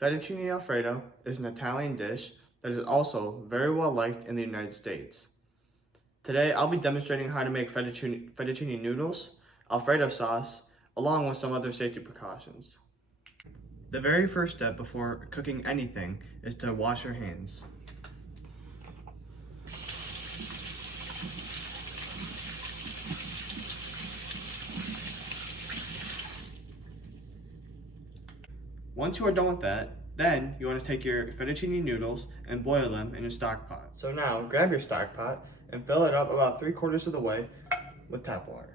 Fettuccine Alfredo is an Italian dish that is also very well liked in the United States. Today, I'll be demonstrating how to make fettuccine noodles, Alfredo sauce, along with some other safety precautions. The very first step before cooking anything is to wash your hands. Once you are done with that, then you want to take your fettuccine noodles and boil them in a stock pot. So now, grab your stock pot and fill it up about 3/4 of the way with tap water.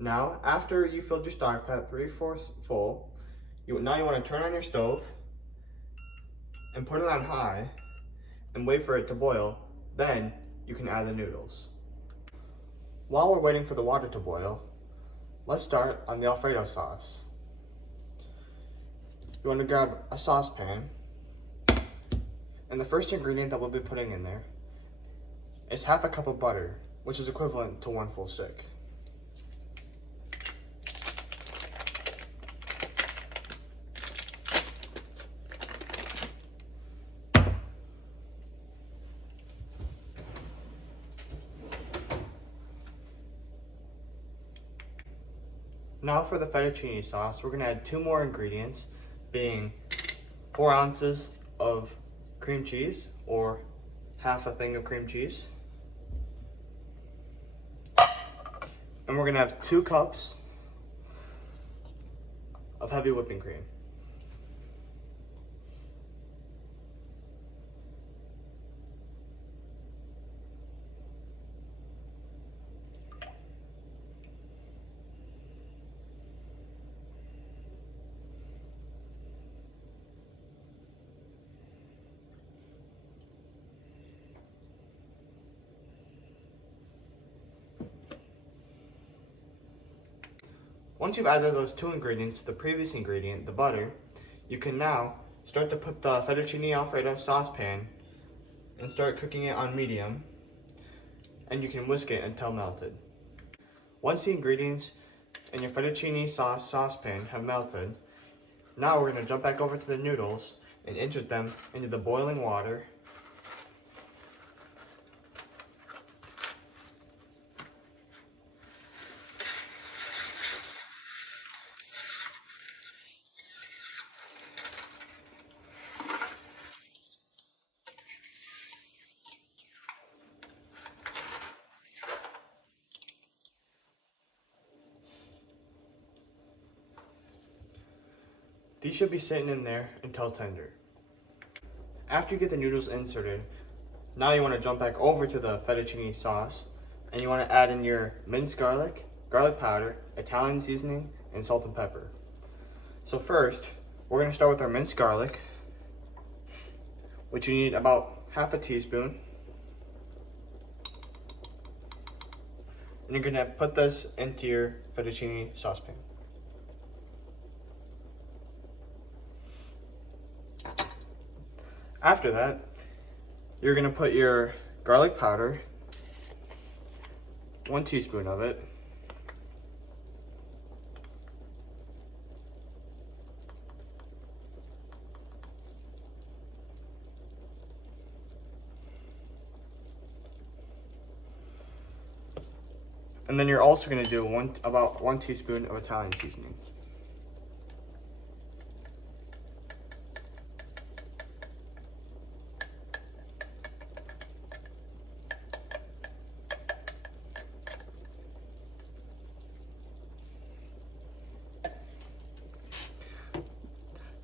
Now, after you filled your stock pot 3/4 full, now you want to turn on your stove and put it on high and wait for it to boil. Then you can add the noodles. While we're waiting for the water to boil, let's start on the Alfredo sauce. You want to grab a saucepan, and the first ingredient that we'll be putting in there is 1/2 cup of butter, which is equivalent to 1 full stick. Now for the fettuccine sauce, we're going to add 2 more ingredients, being 4 ounces of cream cheese, or 1/2 a thing of cream cheese. And we're going to have 2 cups of heavy whipping cream. Once you've added those 2 ingredients to the previous ingredient, the butter, you can now start to put the fettuccine Alfredo saucepan and start cooking it on medium, and you can whisk it until melted. Once the ingredients in your fettuccine saucepan have melted, now we're going to jump back over to the noodles and insert them into the boiling water. These should be sitting in there until tender. After you get the noodles inserted, now you want to jump back over to the fettuccine sauce, and you want to add in your minced garlic, garlic powder, Italian seasoning, and salt and pepper. So first, we're going to start with our minced garlic, which you need about 1/2 teaspoon. And you're going to put this into your fettuccine saucepan. After that, you're going to put your garlic powder, 1 teaspoon of it, and then you're also going to do about 1 teaspoon of Italian seasoning.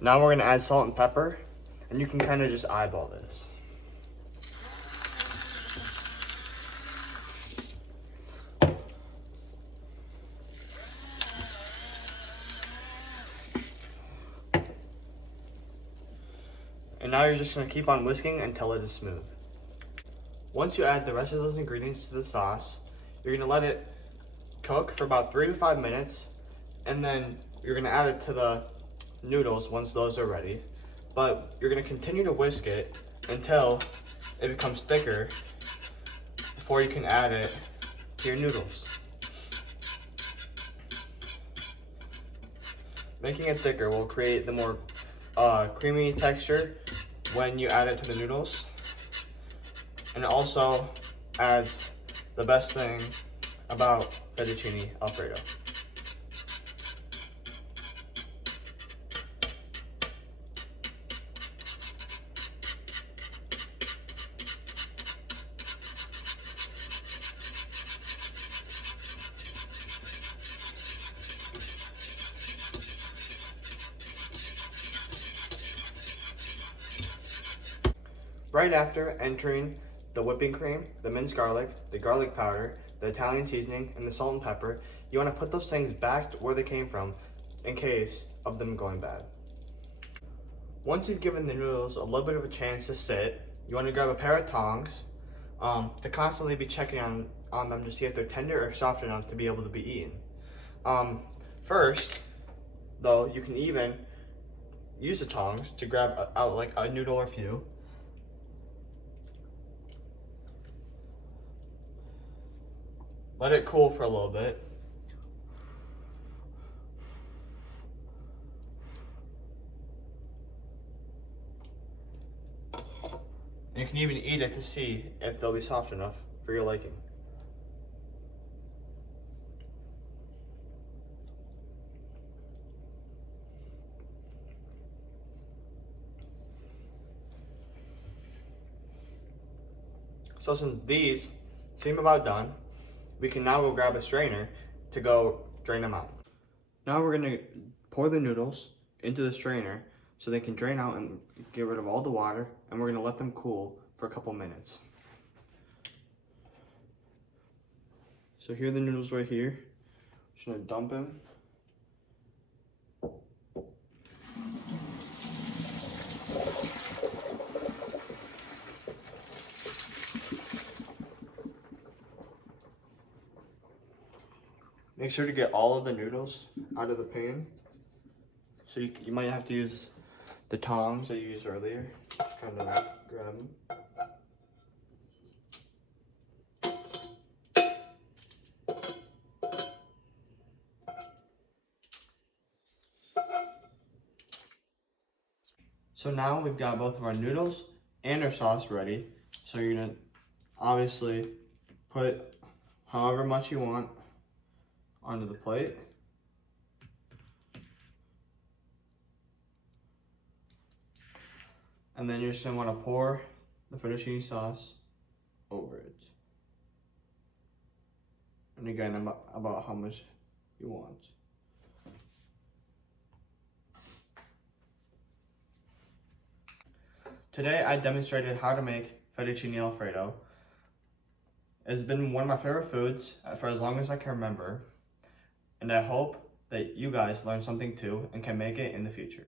Now we're going to add salt and pepper, and you can kind of just eyeball this. And now you're just gonna keep on whisking until it is smooth. Once you add the rest of those ingredients to the sauce, you're gonna let it cook for about 3 to 5 minutes, and then you're gonna add it to the noodles once those are ready. But you're gonna continue to whisk it until it becomes thicker before you can add it to your noodles. Making it thicker will create the more creamy texture when you add it to the noodles. And it also adds the best thing about fettuccine Alfredo. Right after entering the whipping cream, the minced garlic, the garlic powder, the Italian seasoning, and the salt and pepper, you want to put those things back where they came from in case of them going bad. Once you've given the noodles a little bit of a chance to sit, you want to grab a pair of tongs to constantly be checking on them to see if they're tender or soft enough to be able to be eaten. First, though, you can even use the tongs to grab out like a noodle or few. Let it cool for a little bit. And you can even eat it to see if they'll be soft enough for your liking. So since these seem about done, we can now go grab a strainer to go drain them out. Now we're gonna pour the noodles into the strainer so they can drain out and get rid of all the water, and we're gonna let them cool for a couple minutes. So here are the noodles right here. Just gonna dump them. Make sure to get all of the noodles out of the pan. So you might have to use the tongs that you used earlier. Kind of grab them. So now we've got both of our noodles and our sauce ready. So you're gonna obviously put however much you want onto the plate. And then you're just gonna wanna pour the fettuccine sauce over it. And again, about how much you want. Today I demonstrated how to make fettuccine Alfredo. It's been one of my favorite foods for as long as I can remember. And I hope that you guys learn something too and can make it in the future.